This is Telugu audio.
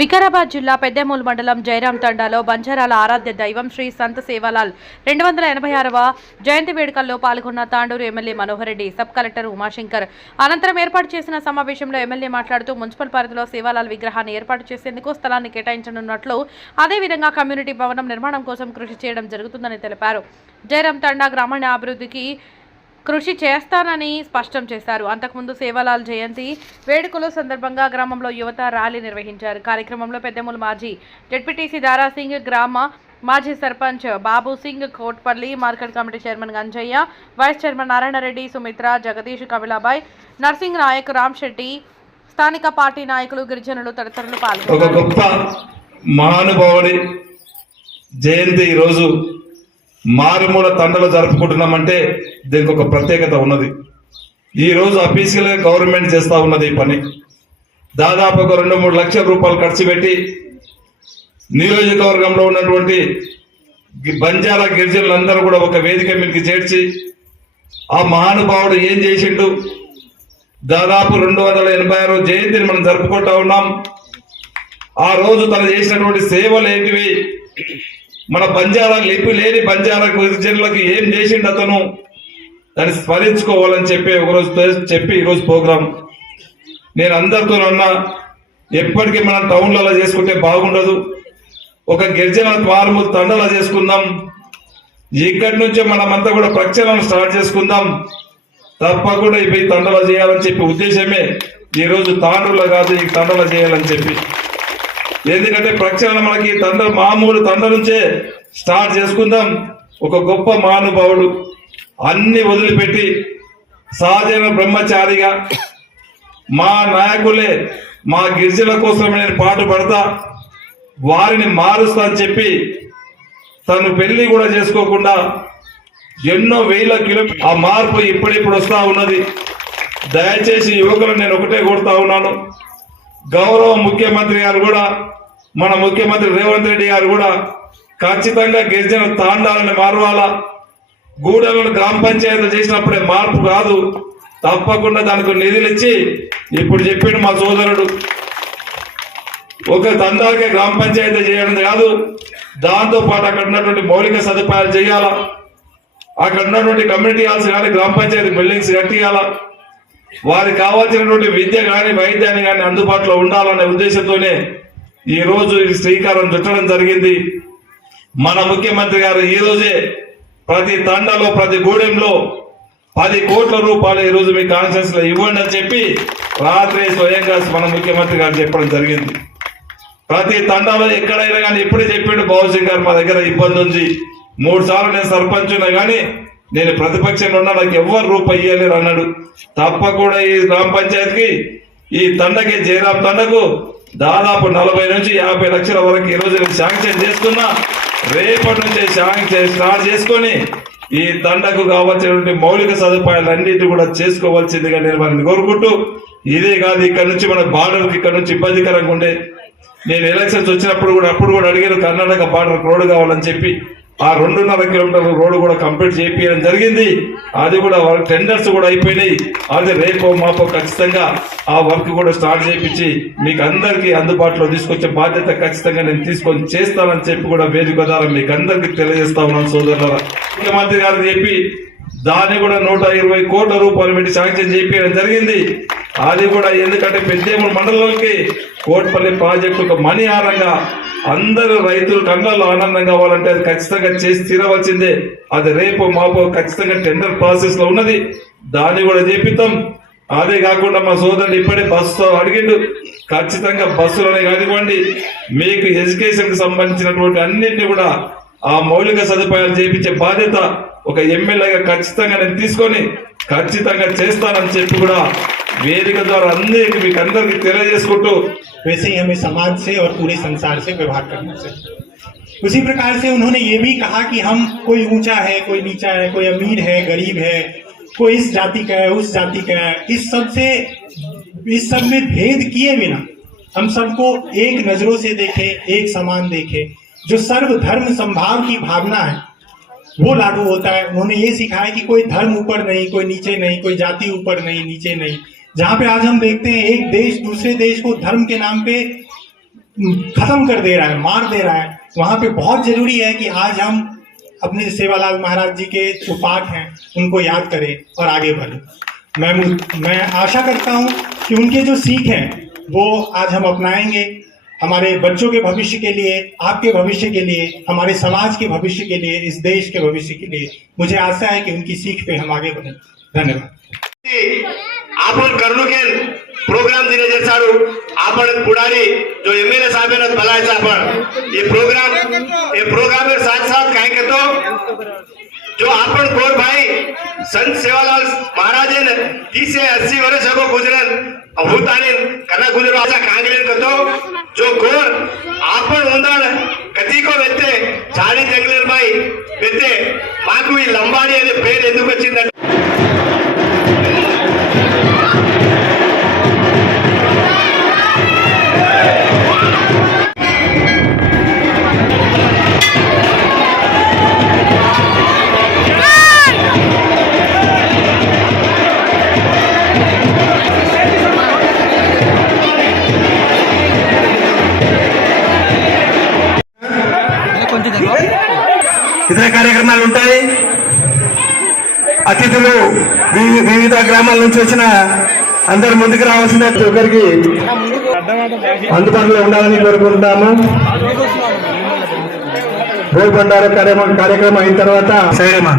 వికారాబాద్ జిల్లా పెద్దేమూలు మండలం జైరాం తండాలో బంజారాల ఆరాధ్య దైవం శ్రీ సంత సేవాలాల్ రెండు వందల ఎనభై ఆరవ జయంతి వేడుకల్లో పాల్గొన్న Tandur MLA Manohar Reddy sub collector Umashankar. అనంతరం ఏర్పాటు చేసిన సమావేశంలో ఎమ్మెల్యే మాట్లాడుతూ మున్సిపల్ పరిధిలో సేవాలాల్ విగ్రహాన్ని ఏర్పాటు చేసేందుకు స్థలాన్ని కేటాయించనున్నట్లు అదేవిధంగా కమ్యూనిటీ భవనం నిర్మాణం కోసం కృషి చేయడం జరుగుతుందని తెలిపారు. జైరాం తండా గ్రామీణ అభివృద్ధికి కృషి చేస్తానని స్పష్టం చేశారు. అంతకుముందు సేవాలాల్ జయంతి వేడుకల సందర్భంగా గ్రామంలో యువత ర్యాలీ నిర్వహించారు. కార్యక్రమంలో పెద్దమూలు మాజీ జడ్పీటీసీ దారాసింగ్ గ్రామ మాజీ sarpanch Babu Singh Kotpally market committee chairman Ganjaiah vice chairman Narayana Reddy Sumitra Jagadish Kavilabai Narsing Nayak Ram Shetty స్థానిక పార్టీ నాయకులు గిరిజనులు తదితరులు ఒక పాల్గొన్నారు గొప్ప మహానుభావుడి జయంతి ఈరోజు మారుమూల తండలు జరుపుకుంటున్నామంటే దీనికి ఒక ప్రత్యేకత ఉన్నది. ఈరోజు రోజు అఫీషియల్ గవర్నమెంట్ చేస్తూ ఉన్నది ఈ పని. దాదాపు ఒక రెండు మూడు లక్షల రూపాయలు ఖర్చు పెట్టి నియోజకవర్గంలో ఉన్నటువంటి బంజారా గిరిజనులందరూ కూడా ఒక వేదిక మీదకి చేర్చి ఆ మహానుభావుడు ఏం చేసిండు? దాదాపు రెండు వందల ఎనభై ఆరో జయంతిని మనం జరుపుకుంటా ఉన్నాం. ఆ రోజు తను చేసినటువంటి సేవలు ఏంటివి? మన బంజారా లిపి లేని బంజారా గిరిజనులకు ఏం చేసిండు అతను? దాన్ని స్మరించుకోవాలని చెప్పి ఒకరోజు చెప్పి ఈరోజు ప్రోగ్రాం. నేను అందరితో అన్నా ఎప్పటికీ మనం టౌన్లలో చేసుకుంటే బాగుండదు. ఒక గిరిజన ద్వారము తండలా చేసుకుందాం. ఇక్కడి నుంచే మనమంతా కూడా ప్రక్షాళన స్టార్ట్ చేసుకుందాం. తప్పకుండా ఇవి తండలా చేయాలని చెప్పి ఉద్దేశమే. ఈరోజు రోజు కాదు ఈ తండలా చేయాలని చెప్పి. ఎందుకంటే ప్రక్షాళన మనకి తండ మామూలు తండ నుంచే స్టార్ట్ చేసుకుందాం. ఒక గొప్ప మహానుభావుడు అన్ని వదిలిపెట్టి సహజన బ్రహ్మచారిగా మా నాయకులే మా గిరిజనుల కోసం నేను పాటు పడతా వారిని మారుస్తా అని చెప్పి తను పెళ్ళి కూడా చేసుకోకుండా ఎన్నో వేల కిలోమీటర్ ఆ మార్పు ఇప్పుడిప్పుడు వస్తా ఉన్నది. దయచేసి యువకులు నేను ఒకటే కోరుతా ఉన్నాను. గౌరవ ముఖ్యమంత్రి గారు కూడా మన ముఖ్యమంత్రి రేవంత్ రెడ్డి గారు కూడా ఖచ్చితంగా గిరిజన తాండాలని మారవాలా? గూడెలను గ్రామ పంచాయతీ చేసినప్పుడే మార్పు కాదు. తప్పకుండా దానికి నిధులు ఇచ్చి ఇప్పుడు చెప్పిండు మా సోదరుడు. ఒక తండాకే గ్రామ పంచాయతీ చేయడం కాదు దాంతో పాటు అక్కడ ఉన్నటువంటి మౌలిక సదుపాయాలు చేయాలా? అక్కడ ఉన్నటువంటి కమ్యూనిటీ హాల్స్ కానీ గ్రామ పంచాయతీ బిల్డింగ్స్ కట్టియాలా? వారికి కావాల్సినటువంటి విద్య కానీ వైద్యాన్ని కానీ అందుబాటులో ఉండాలనే ఉద్దేశంతోనే ఈ రోజు శ్రీకారం చుట్టడం జరిగింది. మన ముఖ్యమంత్రి గారు ఈ రోజే ప్రతి తండలో ప్రతి గూడెంలో పది కోట్ల రూపాయలు ఈ రోజు మీ కాన్ఫరెన్స్లో ఇవ్వండి అని చెప్పి రాత్రి స్వయంగా మన ముఖ్యమంత్రి గారు చెప్పడం జరిగింది. ప్రతి తండాలో ఎక్కడైనా కానీ ఇప్పుడే చెప్పిండు బాబుసింగ్ గారు మా దగ్గర ఇబ్బంది ఉంది. మూడు సార్లు నేను సర్పంచ్ ఉన్నా కానీ నేను ప్రతిపక్షంలో ఉన్నా నాకు ఎవ్వరు రూపాయి ఇవ్వలేరు అన్నాడు. తప్పకుండా ఈ గ్రామ పంచాయతీకి ఈ తండకి జయరాం తండకు దాదాపు నలభై నుంచి యాభై లక్షల వరకు ఈ రోజు నేను శాంక్షన్ చేస్తున్నా రేపటి నుంచి శాంక్షన్ స్టార్ట్ చేసుకొని ఈ తండకు కావాల్సినటువంటి మౌలిక సదుపాయాలన్నిటి కూడా చేసుకోవాల్సిందిగా నేను వారిని కోరుకుంటూ ఇదే కాదు ఇక్కడ నుంచి మన బార్డర్కి ఇక్కడ నుంచి ఇబ్బందికరంగా ఉండే. నేను ఎలక్షన్స్ వచ్చినప్పుడు కూడా అప్పుడు కూడా అడిగాను కర్ణాటక బార్డర్ రోడ్డు కావాలని చెప్పి ఆ రెండున్నర కిలోమీటర్ల రోడ్డు కూడా కంప్లీట్ చేయడం జరిగింది. అది కూడా వర్క్ టెండర్స్ కూడా అయిపోయినాయి. అది రేపో మాపో ఖచ్చితంగా ఆ వర్క్ కూడా స్టార్ట్ చేయించి మీకు అందరికీ అందుబాటులో తీసుకొచ్చే బాధ్యత ఖచ్చితంగా నేను తీసుకొని చేస్తానని చెప్పి కూడా వేదిక ద్వారా మీకు అందరికీ తెలియజేస్తా ఉన్నాను సోదరులారా. ముఖ్యమంత్రి గారు చెప్పి దాన్ని కూడా నూట ఇరవై కోట్ల రూపాయలు పెట్టి శాంక్షన్ చేయడం జరిగింది. అది కూడా ఎందుకంటే పెద్దేముడు మండలంలోకి కోట్పల్లి ప్రాజెక్టు ఒక మణిహారంగా అందరూ రైతులు కళ్ళల్లో ఆనందం కావాలంటే అది ఖచ్చితంగా చేసి తీరవలసిందే. అది రేపు మాపో ఖచ్చితంగా టెండర్ ప్రాసెస్లో ఉన్నది. దాన్ని కూడా చేపిద్దాం. అదే కాకుండా మా సోదరుడు ఇప్పుడే బస్సుతో అడిగిండు ఖచ్చితంగా బస్సులోనే కానివ్వండి. మీకు ఎడ్యుకేషన్కి సంబంధించినటువంటి అన్నింటినీ కూడా ఆ మౌలిక సదుపాయాలు చేపించే బాధ్యత ఒక ఎమ్మెల్యేగా ఖచ్చితంగా నేను తీసుకొని ఖచ్చితంగా చేస్తానని చెప్పి కూడా వేదిక ద్వారా అందరికి మీకు అందరికి తెలియజేసుకుంటూ वैसे ही हमें समाज से और पूरे संसार से व्यवहार करना चाहिए उसी प्रकार से उन्होंने ये भी कहा कि हम कोई ऊंचा है कोई नीचा है कोई अमीर है गरीब है कोई इस जाति का है उस जाति का है इस सब से इस सब में भेद किए बिना हम सबको एक नजरों से देखें एक समान देखें जो सर्व धर्म संभाव की भावना है वो लागू होता है उन्होंने ये सिखाया कि कोई धर्म ऊपर नहीं कोई नीचे नहीं कोई जाति ऊपर नहीं नीचे नहीं जहाँ पे आज हम देखते हैं, एक देश दूसरे देश को धर्म के नाम पे खत्म कर दे रहा है, मार दे रहा है। वहाँ पे बहुत ज़रूरी है कि आज हम अपने सेवालाल महाराज जी के जो पाठ हैं, उनको याद करें और आगे बढ़ें। मैं मैं आशा करता हूँ कि उनके जो सीख हैं, वो आज हम अपनाएँगे। हमारे बच्चों के भविष्य के लिए, आपके भविष्य के लिए, हमारे समाज के भविष्य के लिए, इस देश के भविष्य के लिए, मुझे आशा है कि उनकी सीख पे हम आगे बढ़ें। धन्यवाद। आपण कर्णुकेन प्रोग्राम दिने जे सारू। आपण पुडारी जो एमएलए एल ने साहेबांना भलायचा आपण ये प्रोग्राम ये प्रोग्राम के साथ साथ काय करतो? जो आपण कोर भाई, संत सेवालाल महाराज ने, तीस से अस्सी वर्ष को गुजरन होताने कना गुजरो असा कांगलेन करतो। जो कोर आपण उंदण कधी को वेते झाड ఇతర కార్యక్రమాలు ఉంటాయి. అతిథులు వివిధ గ్రామాల నుంచి వచ్చిన అందరు ముందుకు రావాల్సిన ప్రతి ఒక్కరికి అందుబాటులో ఉండాలని కోరుకుంటాము భోగి బండారు కార్యక్రమం కార్యక్రమం అయిన తర్వాత సరేమా.